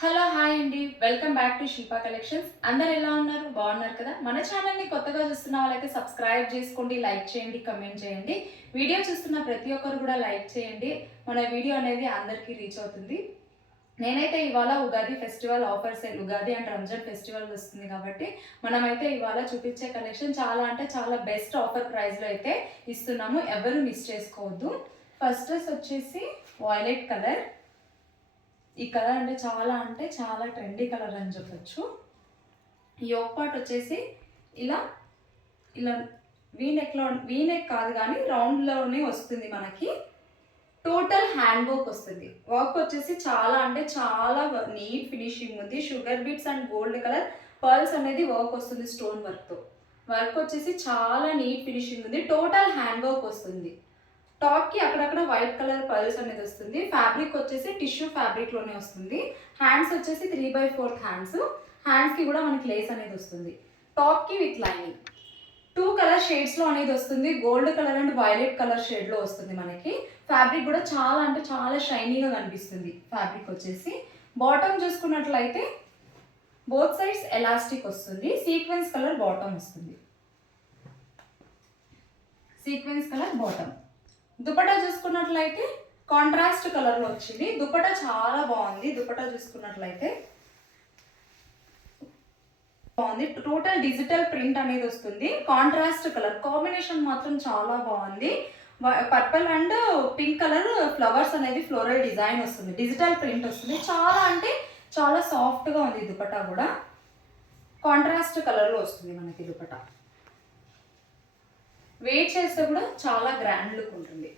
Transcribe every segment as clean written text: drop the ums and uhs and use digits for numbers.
Hello hi అండి, welcome back to Shilpa collections. అందరు ఎలా ఉన్నారు? బాగున్నారు కదా? మన ఛానల్ని కొత్తగా చూస్తున్న వాళ్ళైతే సబ్స్క్రైబ్ చేసుకోండి, లైక్ చేయండి, కమెంట్ చేయండి. వీడియో చూస్తున్న ప్రతి ఒక్కరు కూడా లైక్ చేయండి. మన వీడియో అనేది అందరికీ రీచ్ అవుతుంది. నేనైతే ఇవాళ Ugadi festival offer sale, Ugadi and Ramzan festival వస్తుంది కాబట్టి మనమైతే ఇవాళ చూపించే కలెక్షన్ చాలా అంటే చాలా బెస్ట్ ఆఫర్ ప్రైస్లో అయితే ఇస్తున్నాము. ఎవరు మిస్ చేసుకోవద్దు. ఫస్ట్ డ్రెస్ వచ్చేసి వాయిలెట్ కలర్. ఈ కలర్ అంటే చాలా ట్రెండీ కలర్ అని చెప్పొచ్చు. ఈ యోక్ పార్ట్ వచ్చేసి ఇలా ఇలా వీనెక్ కాదు కానీ రౌండ్లోనే వస్తుంది. మనకి టోటల్ హ్యాండ్ వర్క్ వస్తుంది. వర్క్ వచ్చేసి చాలా నీట్ ఫినిషింగ్ ఉంది. Sugar beads and gold colour pearls అనేది వర్క్ వస్తుంది. స్టోన్ వర్క్ వచ్చేసి చాలా నీట్ ఫినిషింగ్ ఉంది. టోటల్ హ్యాండ్ వర్క్ వస్తుంది. టాప్కి అక్కడక్కడ వైట్ కలర్ పర్ల్స్ అనేది వస్తుంది. ఫ్యాబ్రిక్ వచ్చేసి టిష్యూ ఫ్యాబ్రిక్లోనే వస్తుంది. హ్యాండ్స్ వచ్చేసి 3/4 హ్యాండ్స్కి కూడా మనకి లేస్ అనేది వస్తుంది. టాప్కి విత్ లైనింగ్ 2 కలర్ షేడ్స్లో అనేది వస్తుంది. Gold colour and violet colour షేడ్లో వస్తుంది. మనకి ఫ్యాబ్రిక్ కూడా చాలా షైనీగా కనిపిస్తుంది. ఫ్యాబ్రిక్ వచ్చేసి బాటమ్ చూసుకున్నట్లయితే బోత్ సైడ్స్ ఎలాస్టిక్ వస్తుంది. సీక్వెన్స్ కలర్ బాటమ్ వస్తుంది. Sequence colour bottom. దుపట్టా చూసుకున్నట్లయితే కాంట్రాస్ట్ కలర్లో వచ్చింది. దుపట్టా చాలా బాగుంది. దుపట్టా చూసుకున్నట్లయితే బాగుంది. టోటల్ డిజిటల్ ప్రింట్ అనేది వస్తుంది. కాంట్రాస్ట్ కలర్ కాంబినేషన్ మాత్రం చాలా బాగుంది. Purple and pink colour flowers అనేది ఫ్లోరల్ డిజైన్ వస్తుంది. డిజిటల్ ప్రింట్ వస్తుంది. చాలా సాఫ్ట్గా ఉంది. దుపట్టా కూడా కాంట్రాస్ట్ కలర్లో వస్తుంది. మనకి దుపట్టా వెయిట్ చేస్తే కూడా చాలా గ్రాండ్ లుక్ ఉంటుంది.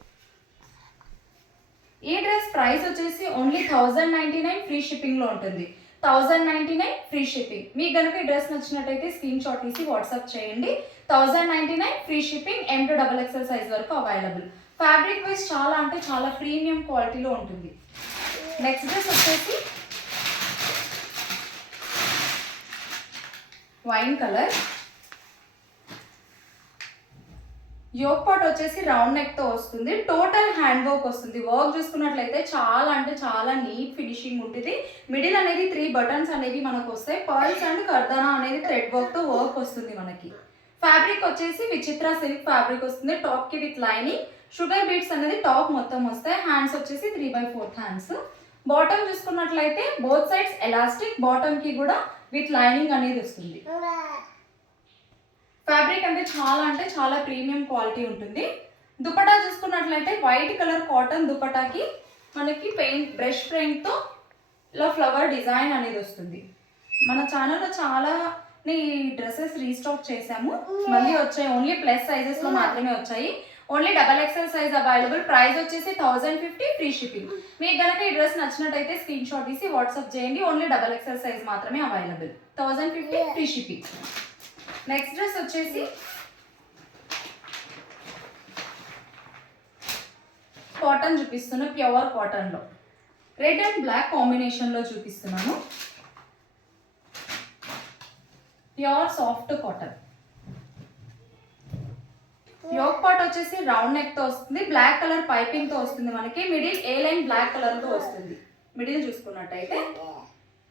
ఈ డ్రెస్ ప్రైస్ వచ్చేసి ఓన్లీ 1099 ఫ్రీ షిప్పింగ్లో ఉంటుంది. 1099 ఫ్రీ షిప్పింగ్. మీకు కనుక ఈ డ్రెస్ నచ్చినట్టయితే స్క్రీన్ షాట్ తీసి వాట్సాప్ చేయండి. 1099 free shipping. M to XXL size వరకు అవైలబుల్. ఫ్యాబ్రిక్ వైజ్ చాలా ప్రీమియం క్వాలిటీలో ఉంటుంది. నెక్స్ట్ డ్రెస్ వచ్చేసి వైన్ కలర్. యోక్ పార్ట్ వచ్చేసి రౌండ్ నెక్తో వస్తుంది. టోటల్ హ్యాండ్ వర్క్ వస్తుంది. వర్క్ చూసుకున్నట్లయితే చాలా నీట్ ఫినిషింగ్ ఉంటుంది. మిడిల్ అనేది 3 బటన్స్ అనేవి మనకు వస్తాయి. పర్ల్స్ అండ్ కర్దానా అనేది థ్రెడ్ వర్క్తో వర్క్ వస్తుంది. మనకి ఫ్యాబ్రిక్ వచ్చేసి విచిత్ర సిల్క్ ఫ్యాబ్రిక్ వస్తుంది. టాప్కి విత్ లైనింగ్. షుగర్ బీట్స్ అనేది టాప్ మొత్తం వస్తాయి. హ్యాండ్స్ వచ్చేసి 3/4 హ్యాండ్స్. బాటమ్ చూసుకున్నట్లయితే బోత్ సైడ్స్ ఎలాస్టిక్. బాటమ్కి కూడా విత్ లైనింగ్ అనేది వస్తుంది. ఫ్యాబ్రిక్ అంటే చాలా ప్రీమియం క్వాలిటీ ఉంటుంది. దుపట్టా చూసుకున్నట్లయితే వైట్ కలర్ కాటన్ దుపట్టాకి మనకి బ్రష్ పెయింట్తో ఇలా ఫ్లవర్ డిజైన్ అనేది వస్తుంది. మన ఛానల్లో చాలా డ్రెస్సెస్ రీస్టాక్ చేసాము. మళ్ళీ వచ్చాయి. ఓన్లీ ప్లస్ సైజెస్లో మాత్రమే వచ్చాయి. Only XXL size available. Price వచ్చేసి 1050 ఫ్రీ షిప్పింగ్. మీకు కనుక ఈ డ్రెస్ నచ్చినట్టయితే స్క్రీన్ షాట్ తీసి వాట్సాప్ చేయండి. ఓన్లీ XXL సైజ్ మాత్రమే available. 1050 free shipping. Next dress వచ్చేసి కాటన్ చూపిస్తున్నా. ప్యూర్ కాటన్లో రెడ్ అండ్ బ్లాక్ కాంబినేషన్లో చూపిస్తున్నాను. Pure soft cotton. Yoke part వచ్చేసి రౌండ్ నెక్తో వస్తుంది. బ్లాక్ కలర్ పైపింగ్తో వస్తుంది. మనకి మిడిల్ ఏ లైన్ బ్లాక్ కలర్తో వస్తుంది. మిడిల్ చూసుకున్నట్టయితే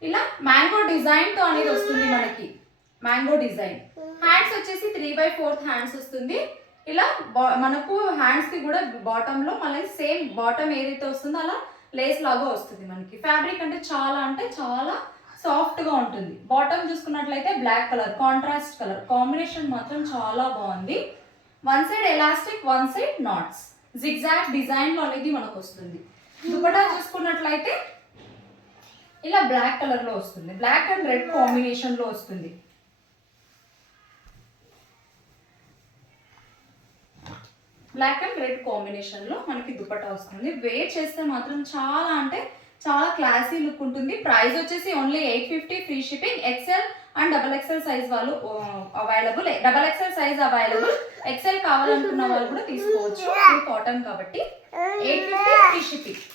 ఇలా మ్యాంగో డిజైన్తో అనేది వస్తుంది. మనకి మ్యాంగో డిజైన్. హ్యాండ్స్ వచ్చేసి 3/4 హ్యాండ్స్ వస్తుంది. ఇలా మనకు హ్యాండ్స్కి కూడా బాటంలో మళ్ళీ సేమ్ బాటమ్ ఏదైతే వస్తుందో అలా లేస్ లాగా వస్తుంది. మనకి ఫ్యాబ్రిక్ అంటే చాలా సాఫ్ట్గా ఉంటుంది. బాటమ్ చూసుకున్నట్లయితే black colour contrast colour combination మాత్రం చాలా బాగుంది. One side elastic, one side knots zigzag డిజైన్లో అనేది మనకు వస్తుంది. దుపట్టా చూసుకున్నట్లయితే ఇలా బ్లాక్ కలర్లో వస్తుంది. బ్లాక్ అండ్ రెడ్ కాంబినేషన్లో వస్తుంది. బ్లాక్ అండ్ రెడ్ కాంబినేషన్లో మనకి దుపట్టా వస్తుంది. వేర్ చేస్తే మాత్రం చాలా క్లాసీ లుక్ ఉంటుంది. ప్రైస్ వచ్చేసి only 850 free shipping. XL and XXL size వాళ్ళు available. XXL size available. XL కావాలనుకున్న వాళ్ళు కూడా తీసుకోవచ్చు. ఇది కాటన్ కాబట్టి 850 ఫ్రీ షిప్పింగ్.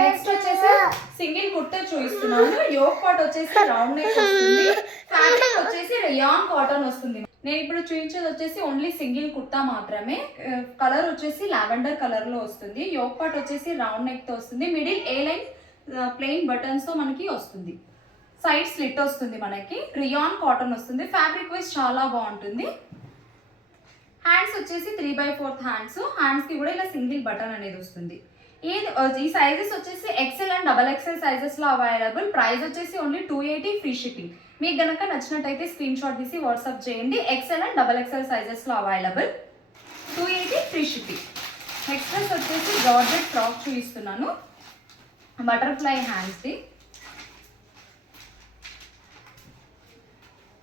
నెక్స్ట్ వచ్చేసి సింగిల్ కుర్తా చూపిస్తున్నాను. యోక్ పార్ట్ వచ్చేసి రౌండ్ నెక్ వస్తుంది. ఫ్యాబ్రిక్ వచ్చేసి రియాన్ కాటన్ వస్తుంది. నేను ఇప్పుడు చూపించేది వచ్చేసి ఓన్లీ సింగిల్ కుర్తా మాత్రమే. కలర్ వచ్చేసి లావెండర్ కలర్లో వస్తుంది. యోక్ పార్ట్ వచ్చేసి రౌండ్ నెక్తో వస్తుంది. మిడిల్ ఏ లైన్ ప్లెయిన్ బటన్స్తో మనకి వస్తుంది. సైడ్ స్లిట్ వస్తుంది మనకి. రియాన్ కాటన్ వస్తుంది. ఫ్యాబ్రిక్ వైజ్ చాలా బాగుంటుంది. హ్యాండ్స్ వచ్చేసి 3/4 హ్యాండ్స్. హ్యాండ్స్కి కూడా ఇలా సింగిల్ బటన్ అనేది వస్తుంది. ఈ సైజెస్ వచ్చేసి ఎక్సెల్ అండ్ XXL సైజెస్లో అవైలబుల్. ప్రైస్ వచ్చేసి ఓన్లీ 280 ఫ్రీ షిప్పింగ్. మీకు గనక నచ్చినట్టయితే స్క్రీన్ షాట్ తీసి వాట్సాప్ చేయండి. ఎక్సెల్ అండ్ XXL సైజెస్లో available. 280 free shipping. Next dress వచ్చేసి జార్జెట్ ఫ్రాక్ చూపిస్తున్నాను. బటర్ఫ్లై హ్యాండ్స్ది.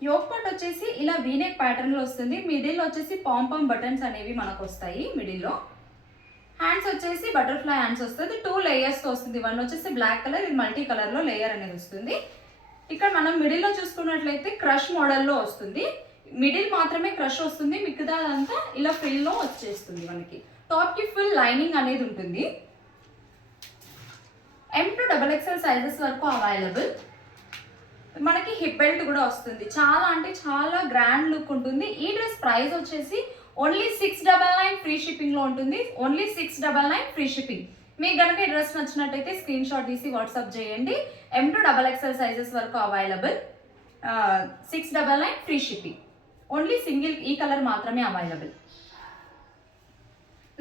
యోక్ పార్ట్ వచ్చేసి ఇలా వీనెక్ ప్యాటర్న్లో వస్తుంది. మిడిల్లో వచ్చేసి పాంపామ్ బటన్స్ అనేవి మనకు వస్తాయి మిడిల్లో. హ్యాండ్స్ వచ్చేసి బటర్ఫ్లై హ్యాండ్స్ వస్తుంది. 2 లేయర్స్తో వస్తుంది. వన్ వచ్చేసి బ్లాక్ కలర్, ఇది మల్టీ కలర్లో లేయర్ అనేది వస్తుంది. ఇక్కడ మనం మిడిల్లో చూసుకున్నట్లయితే క్రష్ మోడల్లో వస్తుంది. మిడిల్ మాత్రమే క్రష్ వస్తుంది. మిగతాదంతా ఇలా ఫిల్లో వచ్చేస్తుంది మనకి. టాప్కి ఫుల్ లైనింగ్ అనేది ఉంటుంది. M to XXL సైజెస్ వరకు అవైలబుల్. మనకి హిప్ బెల్ట్ కూడా వస్తుంది. చాలా అంటే చాలా గ్రాండ్ లుక్ ఉంటుంది. ఈ డ్రెస్ ప్రైస్ వచ్చేసి ఓన్లీ 699 ఫ్రీ షిప్పింగ్లో ఉంటుంది. Only 699 free shipping. మీకు కనుక ఈ డ్రెస్ నచ్చినట్టయితే స్క్రీన్ షాట్ తీసి వాట్సాప్ చేయండి. M to XXL సైజెస్ వరకు available. 699 free shipping. Only single ఈ కలర్ మాత్రమే అవైలబుల్.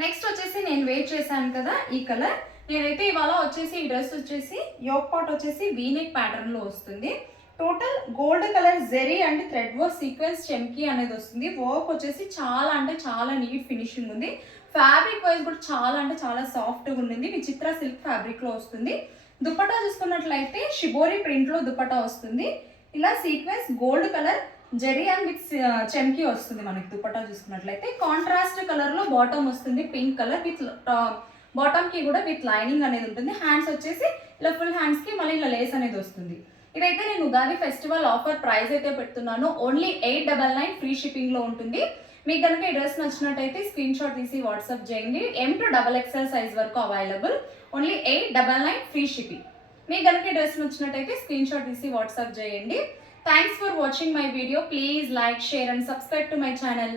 నెక్స్ట్ వచ్చేసి నేను వెయిట్ చేశాను కదా ఈ కలర్. నేనైతే ఇవాళ వచ్చేసి ఈ డ్రెస్ వచ్చేసి యోక్ పార్ట్ వచ్చేసి వీనెక్ ప్యాటర్న్లో వస్తుంది. Total gold colour zari and thread work sequence chamki అనేది వస్తుంది. వర్క్ వచ్చేసి చాలా అంటే చాలా నీట్ ఫినిషింగ్ ఉంది. ఫ్యాబ్రిక్ వైజ్ కూడా చాలా అంటే చాలా సాఫ్ట్గా ఉండింది. విచిత్ర సిల్క్ ఫ్యాబ్రిక్లో వస్తుంది. దుపట్టా చూసుకున్నట్లయితే షిబోరి ప్రింట్లో దుపట్టా వస్తుంది. ఇలా sequence gold colour zari and with chamki వస్తుంది మనకి. దుపట్టా చూసుకున్నట్లయితే కాంట్రాస్ట్ కలర్లో బాటమ్ వస్తుంది. పింక్ కలర్ విత్ బాటమ్కి కూడా విత్ లైనింగ్ అనేది ఉంటుంది. హ్యాండ్స్ వచ్చేసి ఇలా ఫుల్ హ్యాండ్స్కి మళ్ళీ ఇలా లేస్ అనేది వస్తుంది. ఇదైతే నేను ఉగాది ఫెస్టివల్ ఆఫర్ ప్రైస్ అయితే పెడుతున్నాను. ఓన్లీ 899 ఫ్రీ షిప్పింగ్లో ఉంటుంది. మీకు కనుక ఈ డ్రెస్ నచ్చినట్టయితే స్క్రీన్ షాట్ తీసి వాట్సాప్ చేయండి. M to XXL సైజ్ వరకు అవైలబుల్. Only 899 free shipping. మీకు కనుక ఈ డ్రెస్ నచ్చినట్టయితే స్క్రీన్ షాట్ తీసి వాట్సాప్ చేయండి. Thanks for watching my video. Please like, share and subscribe to my channel.